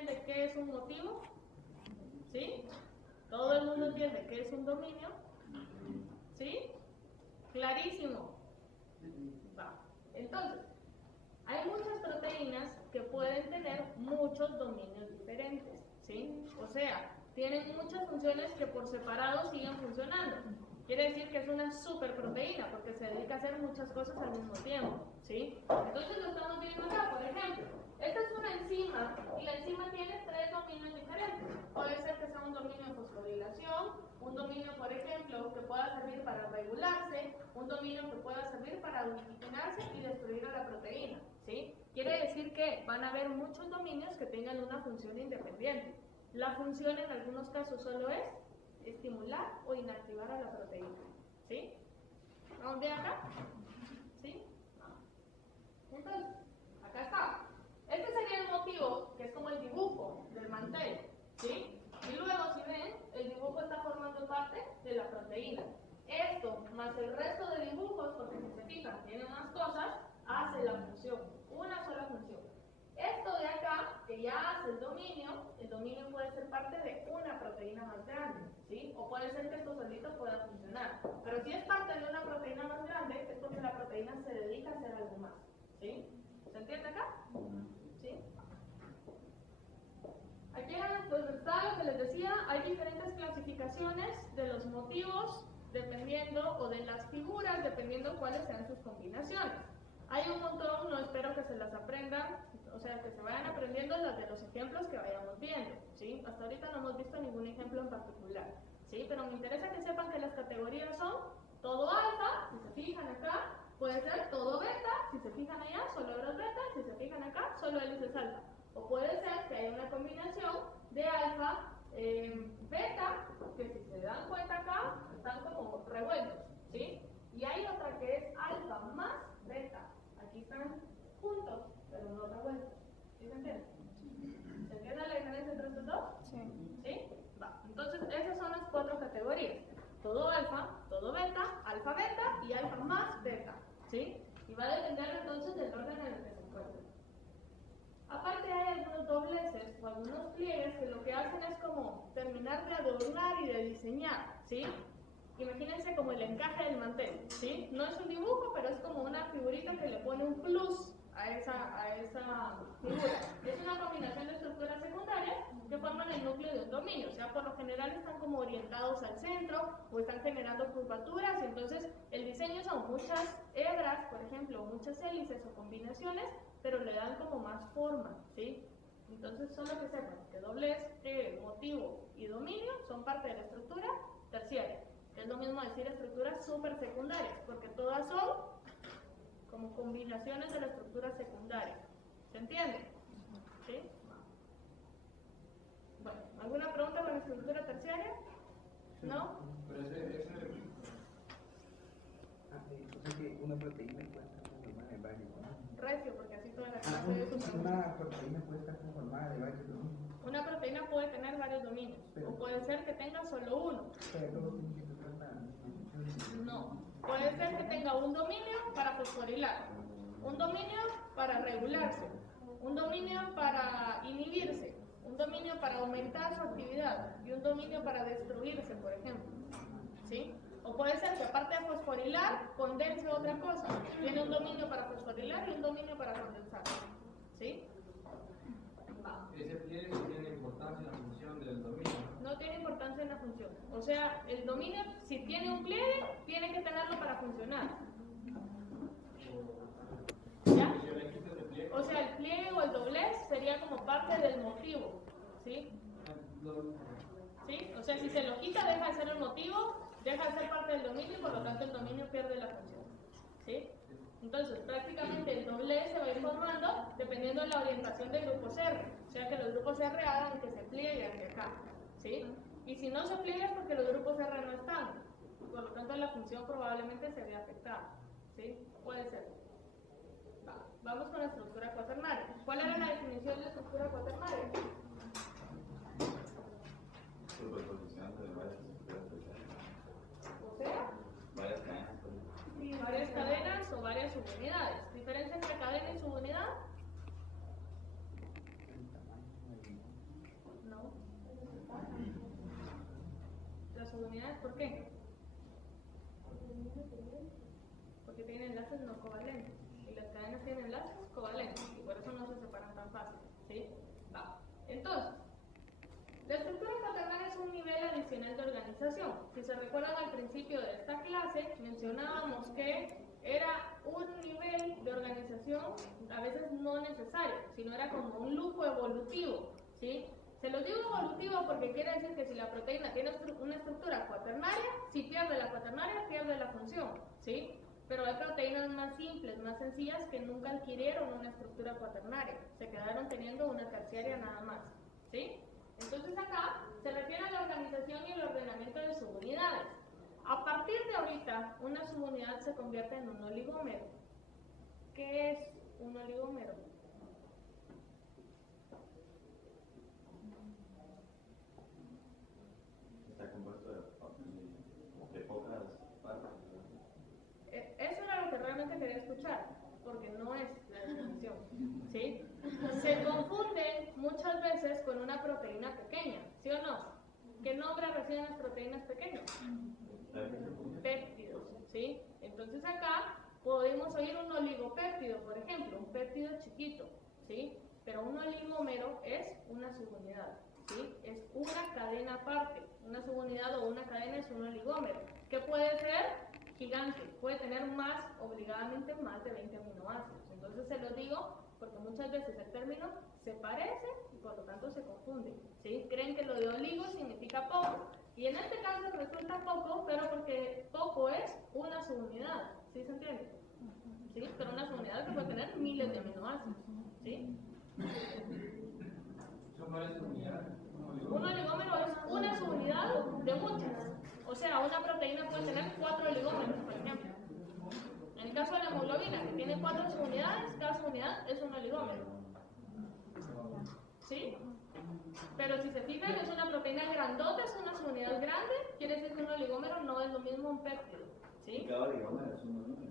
entiende qué es un motivo? ¿Sí? ¿Todo el mundo entiende qué es un dominio? ¿Sí? Clarísimo. Va. Entonces, hay muchas proteínas que pueden tener muchos dominios diferentes, ¿sí? O sea, tienen muchas funciones que por separado siguen funcionando. Quiere decir que es una superproteína porque se dedica a hacer muchas cosas al mismo tiempo, ¿sí? Entonces lo estamos viendo acá, por ejemplo. Esta es una enzima y la enzima tiene 3 dominios diferentes. Puede ser que sea un dominio de fosforilación, un dominio, por ejemplo, que pueda servir para regularse, un dominio que pueda servir para unificarse y destruir a la proteína, ¿sí? Quiere decir que van a haber muchos dominios que tengan una función independiente. La función en algunos casos solo es estimular o inactivar a la proteína, ¿sí? ¿Vamos bien acá? ¿Sí? Entonces, acá está. Este sería el motivo, que es como el dibujo del mantel, ¿sí? Y luego, si ven, el dibujo está formando parte de la proteína. Esto, más el resto de dibujos, porque si se fijan, tiene unas cosas, hace la función, una sola función. Esto de acá, que ya hace el dominio puede ser parte de una proteína más grande, ¿sí? O puede ser que esto solito pueda funcionar. Pero si es parte de una proteína más grande, es porque la proteína se dedica a hacer algo más, ¿sí? ¿Se entiende acá? ¿Sí? Aquí pues está lo que les decía, hay diferentes clasificaciones de los motivos dependiendo, o de las figuras dependiendo cuáles sean sus combinaciones. Hay un montón, no espero que se las aprendan, o sea, que se vayan aprendiendo las de los ejemplos que vayamos viendo, ¿sí? Hasta ahorita no hemos visto ningún ejemplo en particular, ¿sí? Pero me interesa que sepan que las categorías son todo alfa, si se fijan acá, puede ser todo beta, si se fijan allá, solo hebras beta, si se fijan acá, solo hélices alfa. O puede ser que haya una combinación de alfa, beta, que si se dan cuenta acá, están como revueltos, ¿sí? Y hay otra que es alfa más beta. Aquí están juntos, pero no revueltos. ¿Sí se entiende? ¿Se entiende la diferencia entre estos dos? Sí. ¿Sí? Va. Entonces, esas son las 4 categorías. Todo alfa, todo beta, alfa beta y alfa más beta, ¿sí? Y va a depender entonces del orden en el que se encuentren. Aparte hay algunos dobleces o algunos pliegues que lo que hacen es como terminar de adornar y de diseñar, ¿sí? Imagínense como el encaje del mantel, ¿sí? No es un dibujo, pero es como una figurita que le pone un plus a esa figura. Es una combinación de estructuras secundarias que forman el núcleo de un dominio. O sea, por lo general están como orientados al centro o están generando curvaturas. Y entonces, el diseño son muchas hebras, por ejemplo, muchas hélices o combinaciones, pero le dan como más forma, ¿sí? Entonces, solo que sepan que doblez, motivo y dominio son parte de la estructura terciaria. Es lo mismo decir estructuras super secundarias, porque todas son como combinaciones de la estructura secundaria. ¿Se entiende? ¿Sí? Bueno, ¿alguna pregunta con la estructura terciaria? ¿No? Pero ese o sea que una proteína puede estar conformada de varios dominios. Recio, porque así toda la clase de eso. Una proteína puede estar conformada de varios dominios. Una proteína puede tener varios dominios, o puede ser que tenga solo uno. Pero todos tienen que tener la función. No, puede ser que tenga un dominio para fosforilar, un dominio para regularse, un dominio para inhibirse, un dominio para aumentar su actividad y un dominio para destruirse, por ejemplo, ¿sí? O puede ser que aparte de fosforilar, condense otra cosa. Tiene un dominio para fosforilar y un dominio para condensar, ¿sí? Ese pliegue tiene importancia en la función del dominio. No tiene importancia en la función. O sea, el dominio, si tiene un pliegue, tiene que tenerlo para funcionar. ¿Ya? O sea, el pliegue o el doblez sería como parte del motivo, ¿sí? ¿Sí? O sea, si se lo quita, deja de ser el motivo, deja de ser parte del dominio y por lo tanto el dominio pierde la función, ¿sí? Entonces, prácticamente el doblez se va a ir formando dependiendo de la orientación de grupos R. O sea, que los grupos R hagan que se pliegue hacia acá, ¿sí? Y si no se pliega es porque los grupos R no están. Por lo tanto, la función probablemente se vea afectada, ¿sí? Puede ser. Vamos con la estructura cuaternaria. ¿Cuál era la definición de la estructura cuaternaria? Superposición de varias estructuras terciarias. O sea, varias cadenas o varias subunidades. ¿Diferencia entre cadena y subunidad? ¿por qué? Porque tienen enlaces no covalentes. Y las cadenas tienen enlaces covalentes. Y por eso no se separan tan fácil. ¿Sí? Va. Entonces, la estructura cuaternaria es un nivel adicional de organización. Si se recuerdan al principio de esta clase, mencionábamos que era un nivel de organización a veces no necesario, sino era como un lujo evolutivo, ¿sí? Se lo digo evolutivo porque quiere decir que si la proteína tiene una estructura cuaternaria, si pierde la cuaternaria, pierde la función, ¿sí? Pero hay proteínas más simples, más sencillas, que nunca adquirieron una estructura cuaternaria, se quedaron teniendo una terciaria nada más, ¿sí? Entonces acá se refiere a la organización y el ordenamiento de subunidades. A partir de ahorita, una subunidad se convierte en un oligómero. ¿Qué es un oligómero? Está compuesto de pocas partes. Eso era lo que realmente quería escuchar, porque no es la definición, ¿sí? Se confunde muchas veces con una proteína pequeña, ¿sí o no? ¿Qué nombre reciben las proteínas pequeñas? Péptidos, ¿sí? Entonces acá podemos oír un oligopéptido, por ejemplo, un péptido chiquito, ¿sí? Pero un oligómero es una subunidad, ¿sí? Es una cadena aparte. Una subunidad o una cadena es un oligómero, que puede ser gigante, puede tener obligadamente más de 20 aminoácidos. Entonces se lo digo porque muchas veces el término se parece y por lo tanto se confunde, ¿sí? Creen que lo de oligo significa poco, y en este caso resulta poco, pero porque poco es una subunidad, ¿sí se entiende? ¿Sí? Pero una subunidad que puede tener miles de aminoácidos, ¿sí? Son varias unidades. Un oligómero es una subunidad de muchas. O sea, una proteína puede tener 4 oligómeros, por ejemplo. En el caso de la hemoglobina, que tiene 4 subunidades, cada subunidad es un oligómero. ¿Sí? Pero si se fijan, es una proteína grandota, es una subunidad grande, quiere decir que un oligómero no es lo mismo un péptido. ¿Sí? Cada oligómero es un número.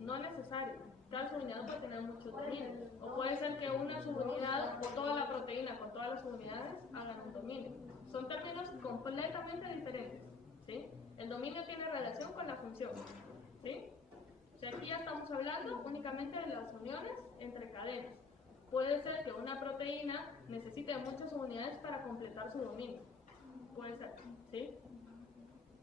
No necesario. Cada subunidad puede tener muchos dominios. O puede ser que una subunidad o toda la proteína con todas las subunidades hagan un dominio. Son términos completamente diferentes, ¿sí? El dominio tiene relación con la función, ¿sí? O sea, aquí ya estamos hablando únicamente de las uniones entre cadenas. Puede ser que una proteína necesite de muchas unidades para completar su dominio. Puede ser, ¿sí?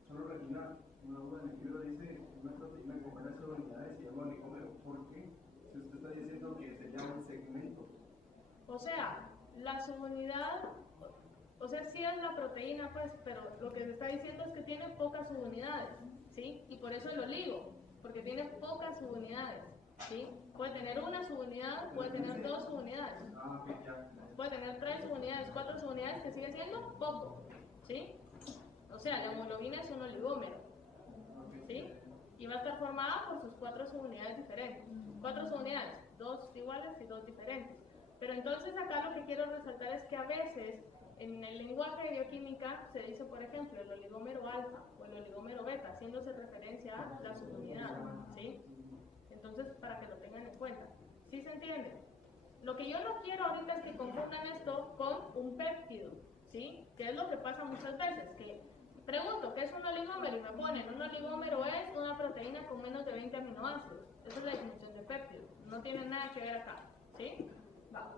Solo Regina, una duda en el libro dice una proteína con varias unidades se llama oligómero. ¿Por qué? Si usted está diciendo que se llaman segmentos. O sea, la subunidad, o sea, sí es la proteína, pues, pero lo que se está diciendo es que tiene pocas subunidades, ¿sí? Y por eso el oligo, porque tiene pocas subunidades, ¿sí? Puede tener una subunidad, puede tener 2 subunidades, puede tener 3 subunidades, 4 subunidades, que sigue siendo poco, ¿sí? O sea, la hemoglobina es un oligómero, ¿sí? Y va a estar formada por sus 4 subunidades diferentes. 4 subunidades, 2 iguales y 2 diferentes. Pero entonces acá lo que quiero resaltar es que a veces en el lenguaje de bioquímica se dice, por ejemplo, el oligómero alfa o el oligómero beta, haciéndose referencia a la subunidad, ¿sí? Entonces, para que lo tengan en cuenta. ¿Sí se entiende? Lo que yo no quiero ahorita es que confundan esto con un péptido, ¿sí? Que es lo que pasa muchas veces, que pregunto, ¿qué es un oligómero? Y me ponen, un oligómero es una proteína con menos de 20 aminoácidos. Esa es la definición de péptido. No tiene nada que ver acá, ¿sí? Va.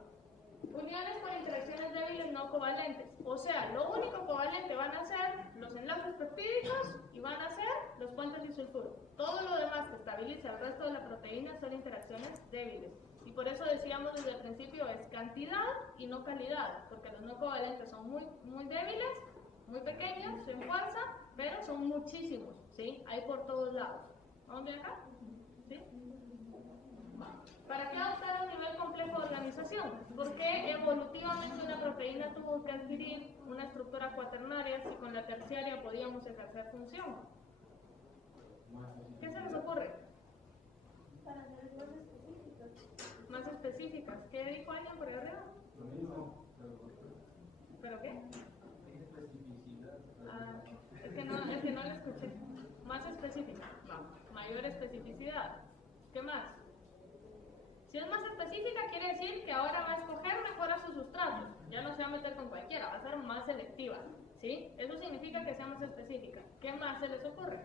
Uniones con interacciones débiles no covalentes. O sea, lo único covalente van a ser los enlaces peptídicos y van a ser los puentes disulfuro. Todo lo demás que estabiliza el resto de la proteína son interacciones débiles. Y por eso decíamos desde el principio es cantidad y no calidad, porque los no covalentes son muy débiles, muy pequeños, en fuerza, pero son muchísimos, ¿sí? Hay por todos lados. ¿Vamos bien acá? ¿Sí? ¿Para qué adoptar un nivel complejo de organización? Porque evolutivamente una proteína tuvo que adquirir una estructura cuaternaria si con la terciaria podíamos ejercer función. ¿Qué se les ocurre? Para ser más específicas. Más específicas. ¿Qué dijo alguien por ahí arriba? Lo mismo, ¿Pero qué? especificidad. Ah, es que no lo escuché. Más específica. Mayor especificidad. ¿Qué más? Si es más específica, quiere decir que ahora va a escoger mejor a su sustrato. sustratos. Ya no se va a meter con cualquiera, va a ser más selectiva, ¿sí? Eso significa que sea más específica. ¿Qué más se les ocurre?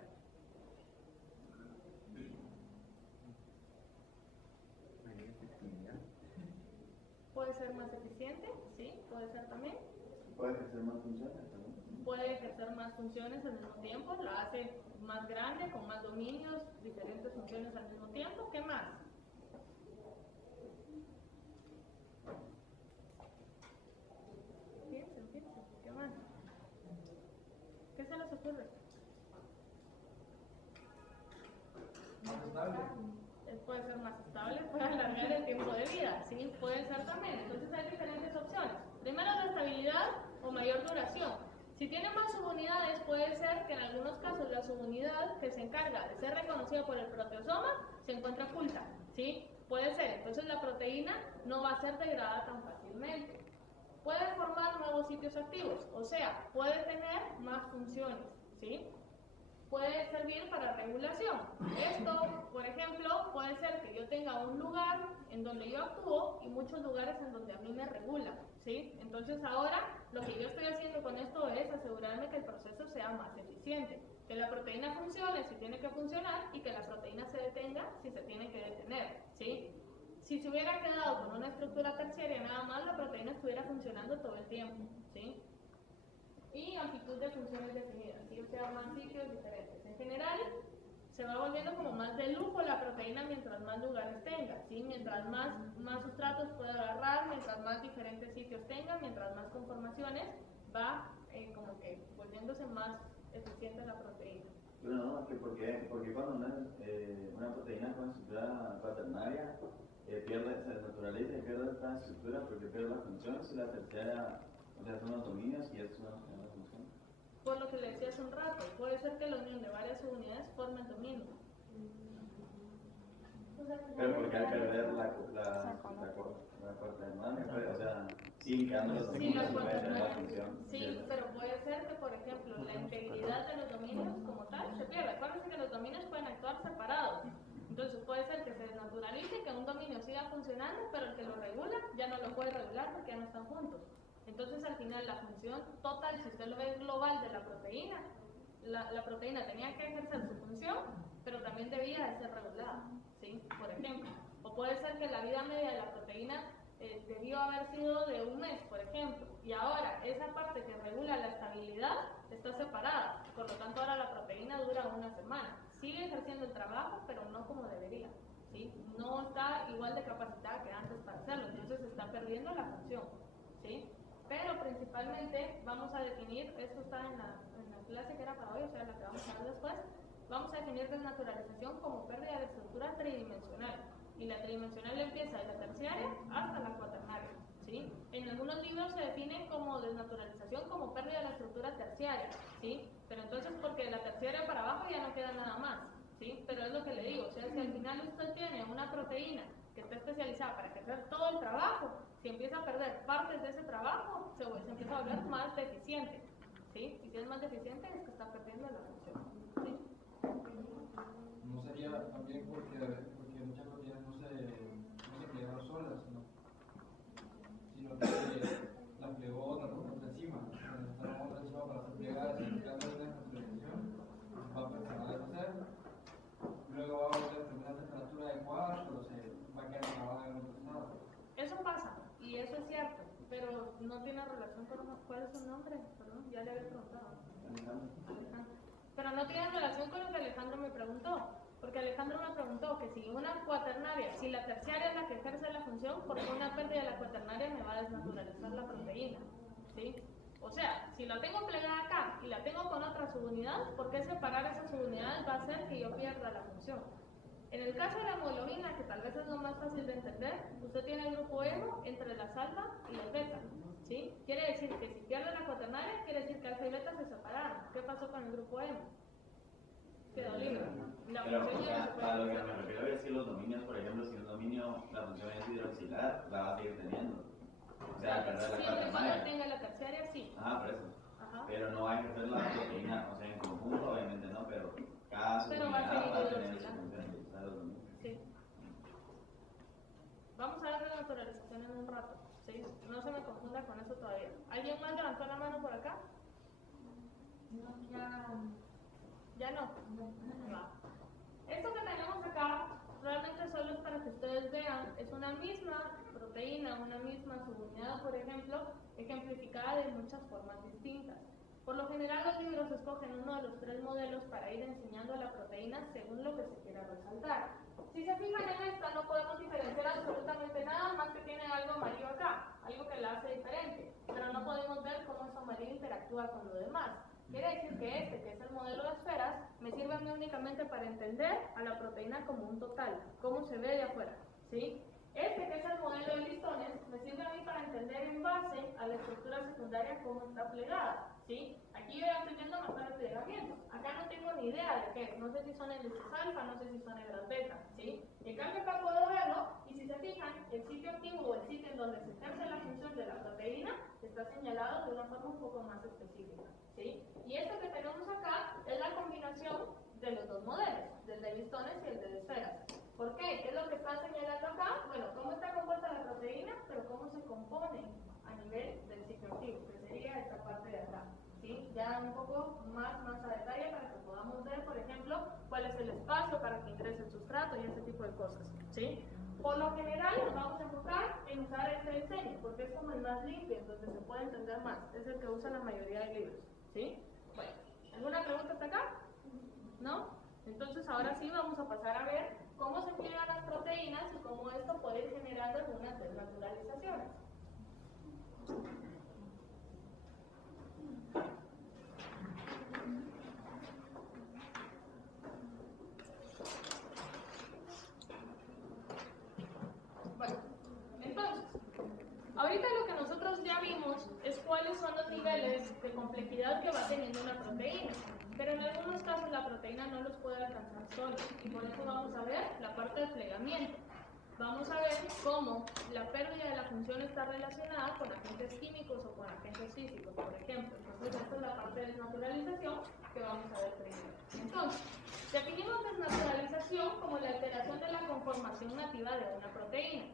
Mayor efectividad. Puede ser más eficiente, ¿sí? Puede ser también. Puede ejercer más funciones también. Puede ejercer más funciones al mismo tiempo, la hace más grande, con más dominios, diferentes funciones al mismo tiempo. ¿Qué más? Piensen, ¿qué más? ¿Qué se les ocurre? Más estable. Puede ser más estable, puede alargar el tiempo de vida, ¿sí? Puede ser también. Entonces hay diferentes opciones. Primero, la estabilidad o mayor duración. Si tiene más subunidades, puede ser que en algunos casos la subunidad que se encarga de ser reconocida por el proteosoma se encuentre oculta, ¿sí? Puede ser. Entonces la proteína no va a ser degradada tan fácilmente. Puede formar nuevos sitios activos, o sea, puede tener más funciones, ¿sí? Puede servir para regulación. Esto, por ejemplo, puede ser que yo tenga un lugar en donde yo actúo y muchos lugares en donde a mí me regulan, ¿sí? Entonces ahora lo que yo estoy haciendo con esto es asegurarme que el proceso sea más eficiente, que la proteína funcione si tiene que funcionar y que la proteína se detenga si se tiene que detener, ¿sí? Si se hubiera quedado con una estructura terciaria nada más, la proteína estuviera funcionando todo el tiempo, ¿sí? Y amplitud de funciones definidas, ¿sí? O sea, más sitios diferentes. En general, se va volviendo como más de lujo la proteína mientras más lugares tenga, ¿sí? Mientras más sustratos pueda agarrar, mientras más diferentes sitios tenga, mientras más conformaciones, va como que volviéndose más eficiente la proteína. Bueno, no, que porque cuando una proteína con estructura cuaternaria pierde, se naturaliza y pierde esta estructura porque pierde las funciones y la tercera, o sea, son los dominios y es una función. Por lo que le decía hace un rato, puede ser que la unión de varias subunidades forme el dominio. Pero porque al perder la cuaternaria, o sea, siguen quedando los Sí, dominios las y puede tener la cuaternas. función. Sí, pero puede ser que, por ejemplo, la integridad de los dominios como tal se pierda. Acuérdense que los dominios pueden actuar separados. Entonces puede ser que se desnaturalice, que un dominio siga funcionando, pero el que lo regula ya no lo puede regular porque ya no están juntos. Entonces al final la función total, si usted lo ve global de la proteína, la proteína tenía que ejercer su función, pero también debía de ser regulada, ¿sí? Por ejemplo. O puede ser que la vida media de la proteína debió haber sido de un mes, por ejemplo, y ahora esa parte que regula la estabilidad está separada, por lo tanto ahora la proteína dura una semana. Sigue ejerciendo el trabajo, pero no como debería, ¿sí? No está igual de capacitada que antes para hacerlo, entonces está perdiendo la función, ¿sí? Pero principalmente vamos a definir, esto está en la clase que era para hoy, o sea, la que vamos a ver después, vamos a definir desnaturalización como pérdida de estructura tridimensional. Y la tridimensional empieza de la terciaria hasta la cuaternaria, ¿sí? En algunos libros se define como desnaturalización como pérdida de la estructura terciaria, ¿sí? Pero entonces porque de la terciaria para abajo ya no queda nada más, ¿sí? Pero es lo que le digo, o sea, si al final usted tiene una proteína que está especializada para ejercer todo el trabajo, si empieza a perder partes de ese trabajo, se empieza a volver más deficiente, ¿sí? Y si es más deficiente es que está perdiendo la función, ¿sí? No sería también porque muchas proteínas no se plegaron solas, sino que las plegó otra enzima. Cuando está otra enzima para ser plegada, si le cambia la naturalización, va a empezar a deshacer. Luego va a volver a tener una temperatura adecuada, pero se va a quedar grabada en otro estado. Eso pasa, y eso es cierto, pero no tiene relación con ¿cuál es su nombre? Perdón, ya le había preguntado. Alejandro. Pero no tiene relación con lo que Alejandro me preguntó, porque Alejandro me preguntó que si una cuaternaria, si la terciaria es la que ejerce la función, ¿por qué una pérdida de la cuaternaria me va a desnaturalizar la proteína? ¿Sí? O sea, si la tengo plegada acá y la tengo con otra subunidad, ¿por qué separar esas subunidades va a hacer que yo pierda la función? En el caso de la hemoglobina, que tal vez es lo más fácil de entender, usted tiene el grupo hemo entre las alfa y las beta, ¿sí? Quiere decir que si pierde la cuaternaria, quiere decir que alfa y beta se separaron. ¿Qué pasó con el grupo hemo? Quedó libre. La Pero, función o ya no sea, se puede a lo que hacer. me refiero es que los dominios, por ejemplo, si un dominio, la función es hidroxilar, la va a seguir teniendo. O sea, al perder la Siempre y cuando cuaternaria. tenga la terciaria, sí. Ajá, por eso. Ajá. Pero no va a ejercer la proteína, o sea, en conjunto, obviamente no, pero cada Pero va a subunidad seguir va a tener su hidroxilando. función de usar los dominios. Sí. Vamos a ver la naturalización en un rato, ¿sí? No se me confundan. confunda con eso todavía. ¿Alguien más levantó la mano por acá? ¿Ya no? Va. Esto que tenemos acá realmente solo es para que ustedes vean, es una misma proteína, una misma subunidad, por ejemplo, ejemplificada de muchas formas distintas. Por lo general los libros escogen uno de los 3 modelos para ir enseñando la proteína según lo que se quiera resaltar. Si se fijan en esta, no podemos diferenciar absolutamente nada más que tiene algo amarillo acá, algo que la hace diferente, pero no podemos ver cómo ese amarillo interactúa con lo demás. Quiere decir que este, que es el modelo de esferas, me sirve a mí únicamente para entender a la proteína como un total, cómo se ve de afuera, ¿sí? Este, que es el modelo de listones, me sirve a mí para entender en base a la estructura secundaria cómo está plegada, ¿sí? Aquí yo ya estoy viendo mejores plegamientos. Acá no tengo ni idea de qué es. No sé si son hélices alfa, no sé si son hebras beta, ¿sí? En cambio acá puedo verlo, y si se fijan, el sitio activo o el sitio en donde se ejerce la función de la proteína está señalado de una forma un poco más específica, ¿sí? Y esto que tenemos acá es la combinación de los 2 modelos, del de listones y el de esferas. ¿Por qué? ¿Qué es lo que está señalando acá? Bueno, cómo está compuesta la proteína, pero cómo se compone a nivel del sitio activo, que sería esta parte de acá, ¿sí? Ya un poco más a detalle para que podamos ver, por ejemplo, cuál es el espacio para que ingrese el sustrato y ese tipo de cosas, ¿sí? Por lo general nos vamos a enfocar en usar este diseño, porque es como el más limpio, donde se puede entender más, es el que usa la mayoría de libros, ¿sí? Bueno, ¿alguna pregunta hasta acá? ¿No? Entonces ahora sí vamos a pasar a ver cómo se pliegan las proteínas y cómo esto puede ir generando algunas desnaturalizaciones. Bueno, entonces, ahorita lo que nosotros ya vimos es cuáles son los niveles de complejidad que va teniendo una proteína. Pero en algunos casos la proteína no los puede alcanzar sola, y por eso vamos a ver la parte del plegamiento. Vamos a ver cómo la pérdida de la función está relacionada con agentes químicos o con agentes físicos, por ejemplo. Entonces esta es la parte de desnaturalización que vamos a ver primero. Entonces, definimos desnaturalización como la alteración de la conformación nativa de una proteína.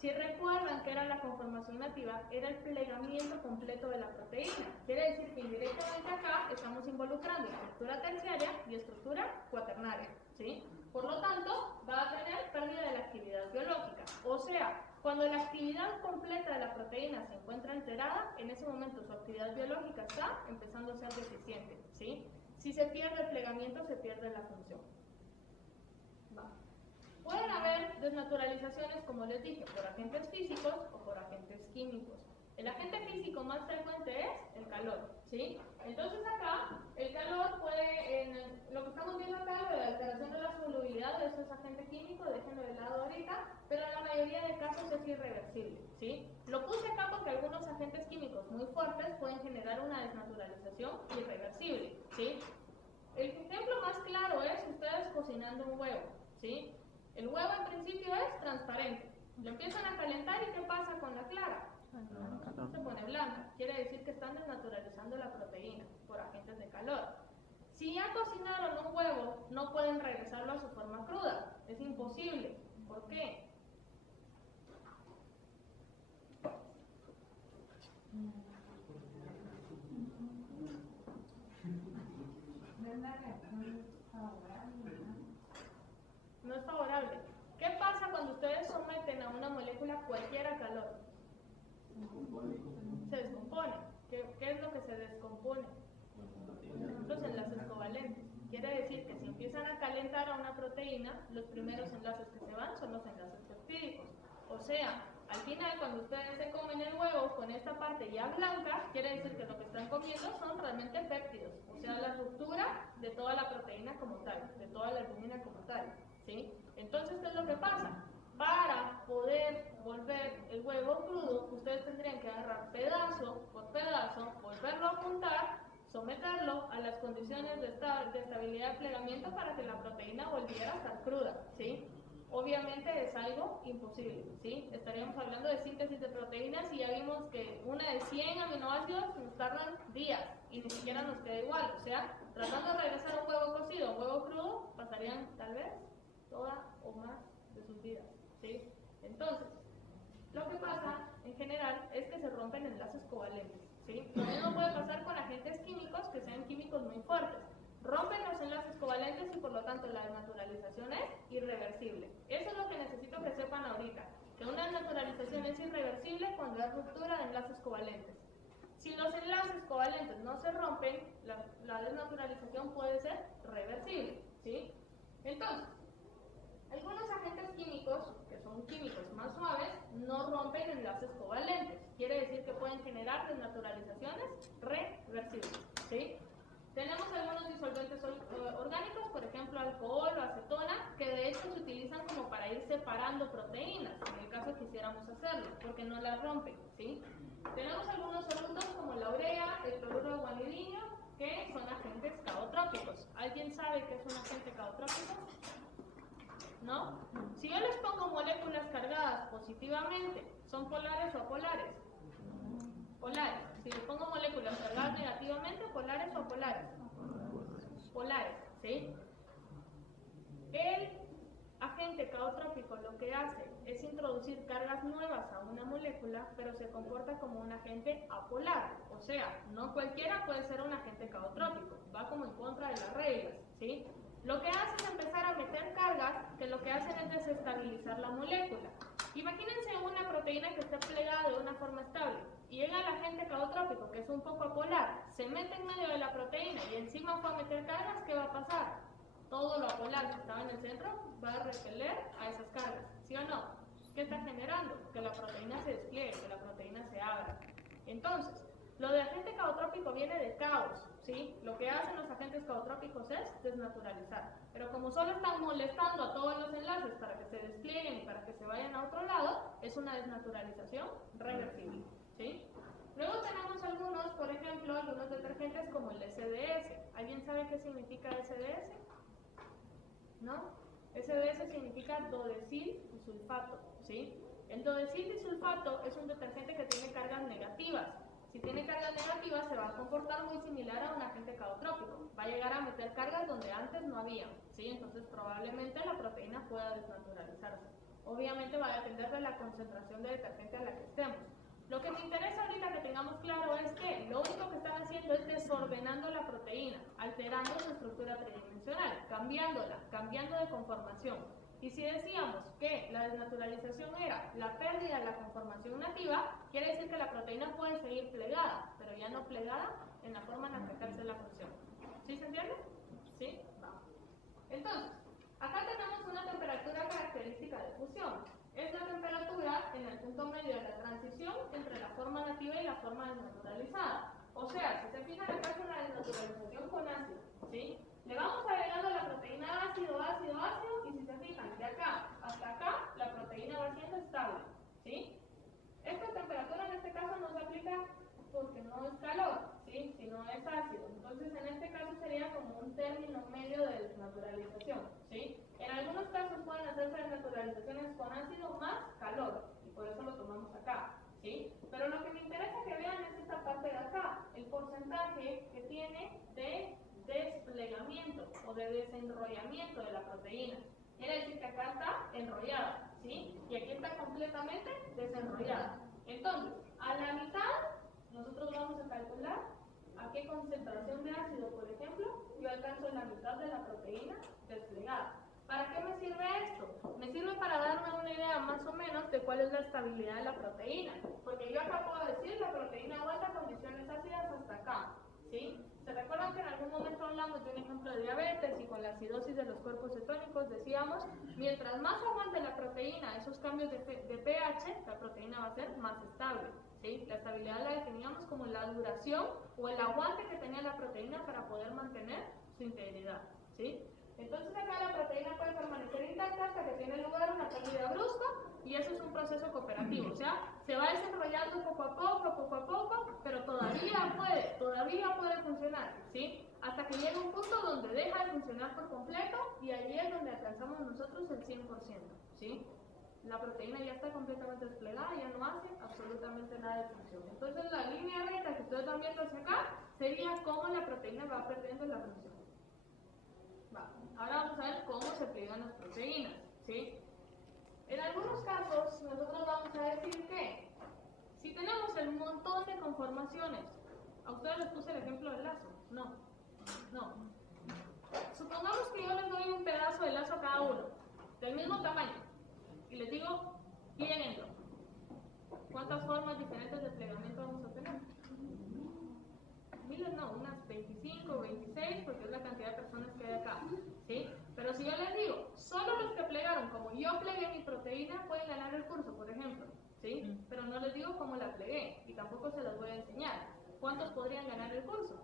Si recuerdan que era la conformación nativa, era el plegamiento completo de la proteína. Quiere decir que indirectamente acá estamos involucrando estructura terciaria y estructura cuaternaria, ¿sí? Por lo tanto, va a tener pérdida de la actividad biológica. O sea, cuando la actividad completa de la proteína se encuentra alterada, en ese momento su actividad biológica está empezando a ser deficiente, ¿sí? Si se pierde el plegamiento, se pierde la función. Va. Pueden haber desnaturalizaciones, como les dije, por agentes físicos o por agentes químicos. El agente físico más frecuente es el calor, ¿sí? Entonces acá, el calor puede, lo que estamos viendo acá, la alteración de la solubilidad de esos agentes químicos, déjenlo de lado ahorita, pero en la mayoría de casos es irreversible, ¿sí? Lo puse acá porque algunos agentes químicos muy fuertes pueden generar una desnaturalización irreversible, ¿sí? El ejemplo más claro es ustedes cocinando un huevo, ¿sí? El huevo en principio es transparente. Lo empiezan a calentar y ¿qué pasa con la clara? Se pone blanca. Quiere decir que están desnaturalizando la proteína por agentes de calor. Si ya cocinaron un huevo, no pueden regresarlo a su forma cruda. Es imposible. ¿Por qué? No es favorable. ¿Qué pasa cuando ustedes someten a una molécula cualquiera a calor? Se descompone. ¿Qué es lo que se descompone? Los enlaces covalentes. Quiere decir que si empiezan a calentar a una proteína, los primeros enlaces que se van son los enlaces peptídicos. O sea, al final, cuando ustedes se comen el huevo con esta parte ya blanca, quiere decir que lo que están comiendo son realmente péptidos. O sea, la ruptura de toda la proteína como tal, de toda la albúmina como tal, ¿sí? Entonces, ¿qué es lo que pasa? Para poder volver el huevo crudo, ustedes tendrían que agarrar pedazo por pedazo, volverlo a juntar, someterlo a las condiciones de estabilidad de plegamiento para que la proteína volviera a estar cruda, ¿sí? Obviamente es algo imposible, ¿sí? Estaríamos hablando de síntesis de proteínas y ya vimos que una de 100 aminoácidos nos tardan días y ni siquiera nos queda igual. O sea, tratando de regresar un huevo cocido a un huevo crudo, pasarían tal vez toda o más de sus vidas, ¿sí? Entonces, Lo que pasa, en general, es que se rompen enlaces covalentes, ¿sí? Lo mismo puede pasar con agentes químicos que sean químicos muy fuertes. Rompen los enlaces covalentes y por lo tanto la desnaturalización es irreversible. Eso es lo que necesito que sepan ahorita, que una desnaturalización es irreversible cuando hay ruptura de enlaces covalentes. Si los enlaces covalentes no se rompen, la desnaturalización puede ser reversible, ¿sí? Entonces, algunos agentes químicos, que son químicos más suaves, no rompen enlaces covalentes. Quiere decir que pueden generar desnaturalizaciones reversibles, ¿sí? Tenemos algunos disolventes orgánicos, por ejemplo alcohol o acetona, que de hecho se utilizan como para ir separando proteínas, en el caso quisiéramos hacerlo, porque no las rompen, ¿sí? Tenemos algunos solutos como la urea, el cloruro de guanidinio, que son agentes caotrópicos. ¿Alguien sabe qué es un agente caotrópico? ¿No? Si yo les pongo moléculas cargadas positivamente, ¿son polares o apolares? Polares. Si les pongo moléculas cargadas negativamente, ¿polares o apolares? Polares, ¿sí? El agente caotrópico lo que hace es introducir cargas nuevas a una molécula, pero se comporta como un agente apolar. O sea, no cualquiera puede ser un agente caotrópico, va como en contra de las reglas, ¿sí? Lo que hace es empezar a meter cargas que lo que hacen es desestabilizar la molécula. Imagínense una proteína que está plegada de una forma estable y llega el agente caotrópico, que es un poco apolar, se mete en medio de la proteína y encima fue a meter cargas, ¿qué va a pasar? Todo lo apolar que estaba en el centro va a repeler a esas cargas, ¿sí o no? ¿Qué está generando? Que la proteína se despliegue, que la proteína se abra. Entonces, lo de agente caotrópico viene de caos, ¿sí? Lo que hacen los agentes caotrópicos es desnaturalizar. Pero como solo están molestando a todos los enlaces para que se desplieguen y para que se vayan a otro lado, es una desnaturalización reversible, ¿sí? Luego tenemos algunos, por ejemplo, algunos detergentes como el SDS. ¿Alguien sabe qué significa SDS? ¿No? SDS significa dodecil disulfato, ¿sí? El dodecil disulfato es un detergente que tiene cargas negativas. Si tiene cargas negativas se va a comportar muy similar a un agente caotrópico. Va a llegar a meter cargas donde antes no había, ¿sí? Entonces probablemente la proteína pueda desnaturalizarse. Obviamente va a depender de la concentración de detergente a la que estemos. Lo que me interesa ahorita que tengamos claro es que lo único que están haciendo es desordenando la proteína, alterando su estructura tridimensional, cambiándola, cambiando de conformación. Y si decíamos que la desnaturalización era la pérdida de la conformación nativa, quiere decir que la proteína puede seguir plegada, pero ya no plegada en la forma en la que ejerce la función. ¿Sí se entiende? ¿Sí? Vamos. Entonces, acá tenemos una temperatura característica de fusión. Es la temperatura en el punto medio de la transición entre la forma nativa y la forma desnaturalizada. O sea, si se fijan acá es una desnaturalización con ácido, ¿sí? Le vamos agregando la proteína ácido, ácido, ácido, y si se fijan, de acá hasta acá, la proteína va siendo estable, ¿sí? Esta temperatura en este caso no se aplica porque no es calor, ¿sí? Sino es ácido. Entonces, en este caso sería como un término medio de desnaturalización, ¿sí? En algunos casos pueden hacerse desnaturalizaciones con ácido más calor, y por eso lo tomamos acá, ¿sí? Pero lo que me interesa que vean es esta parte de acá, el porcentaje que tiene de desplegamiento o de desenrollamiento de la proteína. Quiere decir que acá está enrollada, ¿sí? Y aquí está completamente desenrollada. Entonces, a la mitad, nosotros vamos a calcular a qué concentración de ácido, por ejemplo, yo alcanzo la mitad de la proteína desplegada. ¿Para qué me sirve esto? Me sirve para darme una idea más o menos de cuál es la estabilidad de la proteína. Porque yo acá puedo decir la proteína aguanta condiciones ácidas hasta acá, ¿sí? ¿Se recuerdan que en algún momento hablamos de un ejemplo de diabetes y con la acidosis de los cuerpos cetónicos decíamos, mientras más aguante la proteína esos cambios de pH, la proteína va a ser más estable, ¿sí? La estabilidad la definíamos como la duración o el aguante que tenía la proteína para poder mantener su integridad, ¿sí? Entonces acá la proteína puede permanecer intacta hasta que tiene lugar una pérdida brusca y eso es un proceso cooperativo, o sea, se va desarrollando poco a poco, pero todavía puede funcionar, ¿sí? Hasta que llega un punto donde deja de funcionar por completo y ahí es donde alcanzamos nosotros el 100%, ¿sí? La proteína ya está completamente desplegada, ya no hace absolutamente nada de función. Entonces la línea recta que ustedes están viendo hacia acá sería cómo la proteína va perdiendo la función. Ahora vamos a ver cómo se pliegan las proteínas, ¿sí? En algunos casos, nosotros vamos a decir que si tenemos el montón de conformaciones, a ustedes les puse el ejemplo del lazo. No. Supongamos que yo les doy un pedazo de lazo a cada uno, del mismo tamaño, y les digo, plieguenlo. ¿Cuántas formas diferentes de plegamiento vamos a tener? Miles no, unas 25 o 26, porque es la cantidad de personas que hay acá, ¿sí? Pero si yo les digo, solo los que plegaron, como yo plegué mi proteína, pueden ganar el curso, por ejemplo, ¿sí? Pero no les digo cómo la plegué, y tampoco se las voy a enseñar. ¿Cuántos podrían ganar el curso?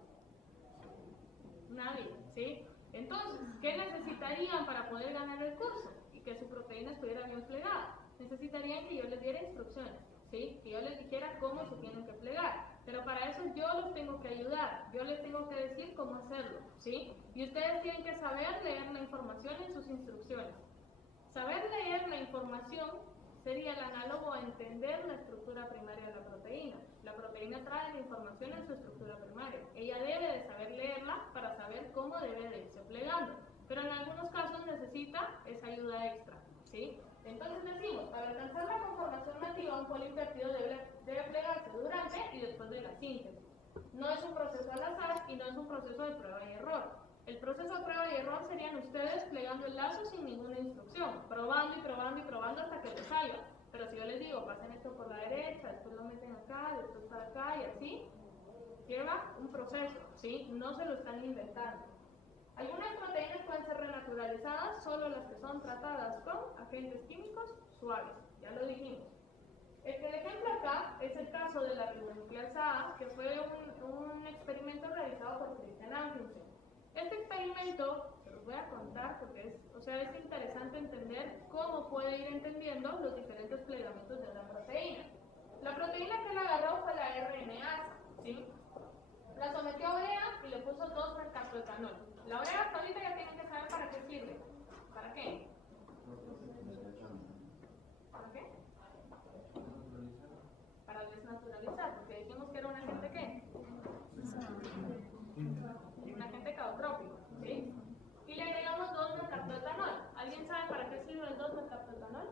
Nadie, ¿sí? Entonces, ¿qué necesitarían para poder ganar el curso? Y que su proteína estuviera bien plegada. Necesitarían que yo les diera instrucciones, ¿sí? Que yo les dijera cómo se tienen que plegar. Pero para eso yo los tengo que ayudar, yo les tengo que decir cómo hacerlo, ¿sí? Y ustedes tienen que saber leer la información en sus instrucciones. Saber leer la información sería el análogo a entender la estructura primaria de la proteína. La proteína trae la información en su estructura primaria. Ella debe de saber leerla para saber cómo debe de irse plegando. Pero en algunos casos necesita esa ayuda extra, ¿sí? Entonces decimos, para alcanzar la conformación nativa, un poliinvertido debe plegarse durante y después de la síntesis. No es un proceso al azar y no es un proceso de prueba y error. El proceso de prueba y error serían ustedes plegando el lazo sin ninguna instrucción, probando y probando y probando hasta que les salga. Pero si yo les digo, pasen esto por la derecha, después lo meten acá, después para acá y así, lleva un proceso, ¿sí? No se lo están inventando. Algunas proteínas pueden ser renaturalizadas, solo las que son tratadas con agentes químicos suaves, ya lo dijimos. El ejemplo acá es el caso de la ribonucleasa A, que fue un experimento realizado por Christian Amundsen. Este experimento, se los voy a contar porque es interesante entender cómo puede ir entendiendo los diferentes plegamientos de una proteína. La proteína que él agarró fue la RNasa, ¿sí? La sometió a urea y le puso 2-mercaptoetanol. La urea hasta ahorita ya tienen que saber para qué sirve. ¿Para qué? ¿Para qué? Para desnaturalizar, porque dijimos que era un agente ¿qué? Un agente caotrópico, ¿sí? Y le agregamos 2-mercaptoetanol. ¿Alguien sabe para qué sirve el 2-mercaptoetanol?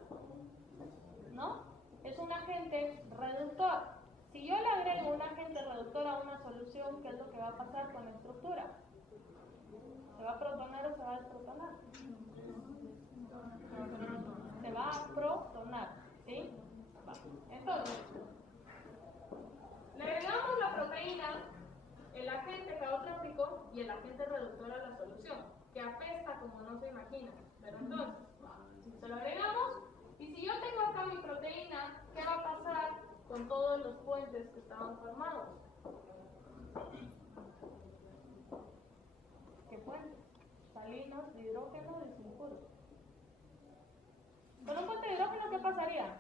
¿No? Es un agente reductor. Si yo le agrego un agente reductor a una solución, ¿qué es lo que va a pasar con la estructura? ¿Se va a protonar o se va a desprotonar? Se va a protonar, ¿sí? Entonces, le agregamos la proteína, el agente caotrópico y el agente reductor a la solución, que apesta como no se imagina. Pero entonces, se lo agregamos, y si yo tengo acá mi proteína, ¿qué va a pasar con todos los puentes que estaban formados? ¿Qué puentes? Salinos, de hidrógeno y sulfuro. ¿Con un puente de hidrógeno qué pasaría?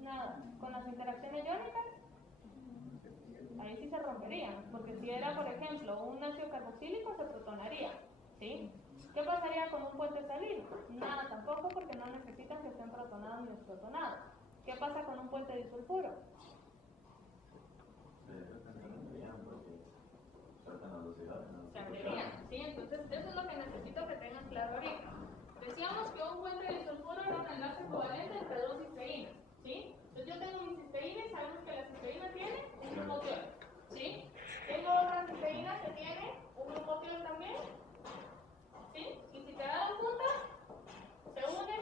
Nada. ¿Con las interacciones iónicas? Ahí sí se romperían, porque si era, por ejemplo, un ácido carboxílico, se protonaría, ¿sí? ¿Qué pasaría con un puente salino? Nada tampoco, porque no necesitan que estén protonados ni desprotonados. ¿Qué pasa con un puente disulfuro? Se abrirían, ¿sí? Entonces, eso es lo que necesito que tengan claro ahorita. Decíamos que un puente disulfuro era un enlace covalente entre dos cisteínas, ¿sí? Entonces, yo tengo mi cisteína y sabemos que la cisteína tiene un glucotiol, ¿sí? Tengo otra cisteína que tiene un glucotiol también, ¿sí? Y si te dan juntas, se unen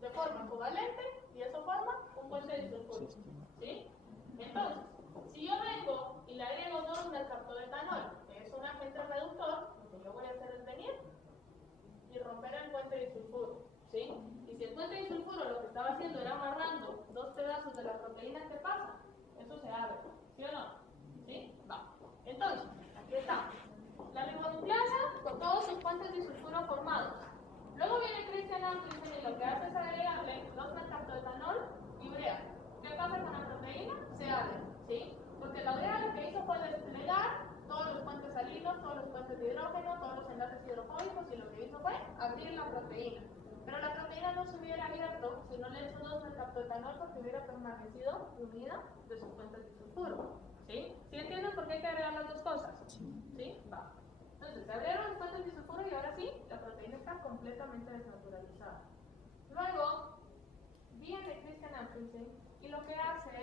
de forma covalente y eso forma un puente disulfuro, ¿sí? Entonces, si yo vengo y le agrego 2-mercaptoetanol, que es un agente reductor, lo que yo voy a hacer es venir y romper el puente disulfuro, ¿sí? Y si el puente disulfuro lo que estaba haciendo era amarrando dos pedazos de la proteína, ¿qué pasa? Eso se abre, ¿sí o no? ¿Sí? Va. Entonces, aquí está. La ribonucleasa con todos sus puentes disulfuro formados. Luego viene Christian Amundsen y lo que hace es agregarle 2-mercaptoetanol y urea. ¿Qué pasa con la proteína? Se abre, ¿sí? Porque la urea lo que hizo fue desplegar todos los puentes salinos, todos los puentes de hidrógeno, todos los enlaces hidrofóbicos y lo que hizo fue abrir la proteína. Pero la proteína no se hubiera abierto si no le hizo 2-mercaptoetanol porque hubiera permanecido unida de sus puentes de sulfuro, ¿sí? ¿Sí entienden por qué hay que agregar las dos cosas? ¿Sí? Va. Entonces, se abrieron los puentes de sulfuro y ahora sí, la proteína está completamente desnaturalizada. Luego, viene Christian Amundsen y lo que hace